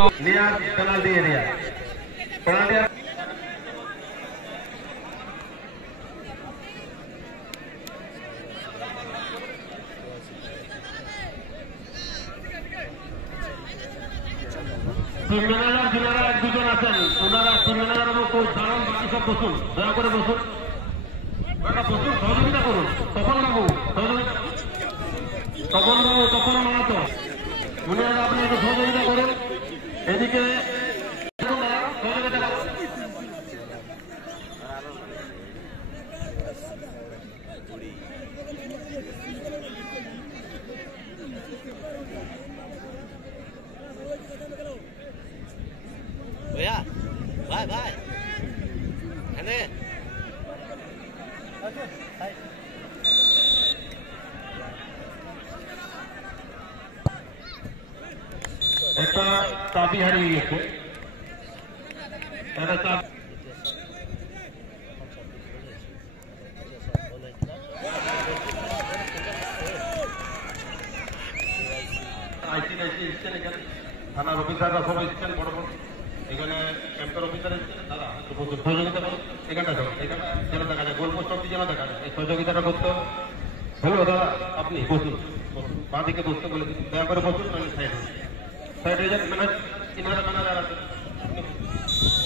তো Niaz penalty area penalty team manager যারা এক দুজন আছেন ওনারা টিম ম্যানেজার এবং কোচ দাঁড়ান বাকি সব বসুন দয়া করে বসুন বসুন সহযোগিতা করুন তপন বাবু সহযোগিতা তপন বাবু তপন মাহাতো উনি আপনি একটু সহযোগিতা করুন এদিকে সহযোগিতা করুন भैया भाई भाई अरे একটা চাবি হারিয়ে গেছে একটা চাবি আইসি এসছেন এখানে থানার অফিসাররা সব এসছেন বড় বড় এখানে ক্যাম্পের অফিসার এসছেন তারা সহযোগিতা করুন এখানটা যাও এখানটা যেন দেখা যায় গোল পোস্ট অব্দি যেন দেখা যায় এই সহযোগিতাটা করতে হবে হ্যালো দাদা আপনি বসুন বাঁ দিকে বসতে বলে দয়া করে বসুন মানে সাইড সাইড হয়ে যান ম্যানেজ কিনারে ম্যানেজার আছে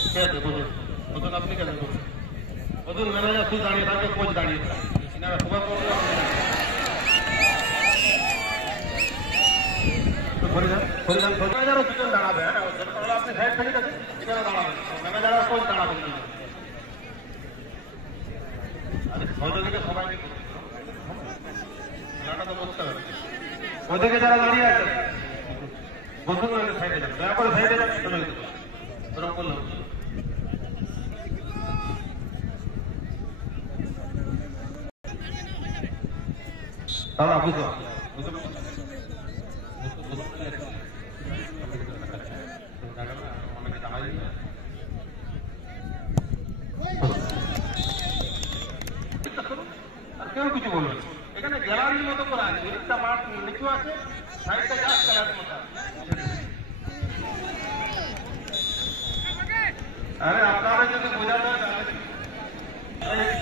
ঠিক আছে বসুন বসুন আপনি কেন বসুন বসুন ম্যানেজার তুই দাঁড়িয়ে থাকবে কোচ দাঁড়িয়ে থাকে কিনারা সবাই ম্যানেজারও দুজন দাঁড়াবে হ্যাঁ আপনি সাইড থেকে এখানে দাঁড়াবেন ম্যানেজার কোচ দাঁড়াবেন সহযোগিতা সবাইকে খেলাটা তো বুঝতে হবে ওদিকে যারা দাঁড়িয়ে আছে বসুন সাইডে যান দয়া করে সাইডে যান ওরকম করলাম দাদা বুঝো আর কেউ কিছু বলবেন এখানে গ্যালারির মতো করা আছে একটা মাঠ নিচু আছে সাইডটা গাছ গ্যালারির মতো আরে আপনারা যদি বোঝাতে হয়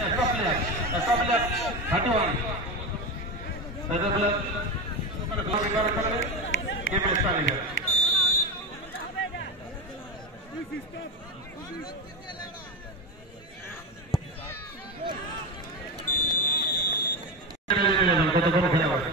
একটা প্লেয়ার 31 কতক্ষণ খেলা হবে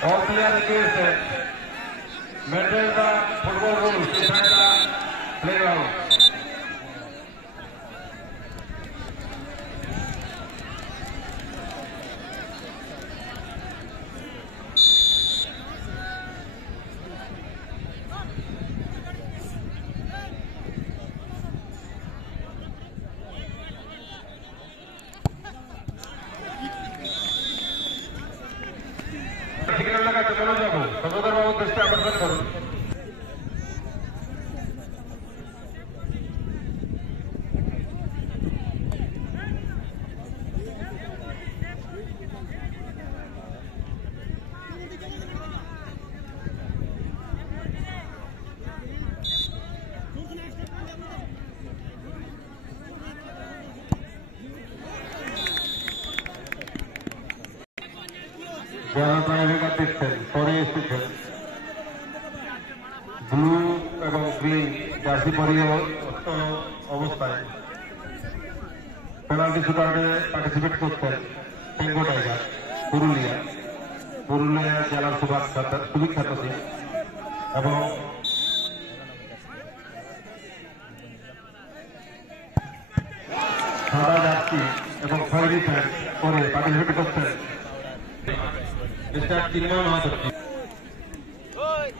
All players against it. Maintain the football rules inside the playground. যারা প্রাইভেট দেখছেন পরে এসেছেন ব্লু এবং গ্রিন জার্সি পরিয়ে অবস্থায় পেনাল্টি শুটারে পার্টিসিপেট করছেন বেঙ্গল টাইগার পুরুলিয়া পুরুলিয়া জেলার সুবিখ্যাত টিম এবং সাদা জার্সি এবং খয়েরি প্যান্ট পরে পার্টিসিপেট করছেন মিস্টার চিন্ময় মহাদত্তী।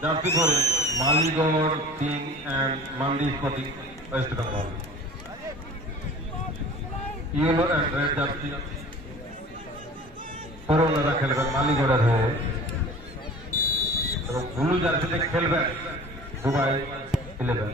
জার্সি পরে Maligarh king and Mandi sporting West Bengal. Yellow and red jersey পরে ওনারা খেলবেন মালিগড়ের হয়ে এবং ব্লু জার্সিতে খেলবেন দুবাই 11।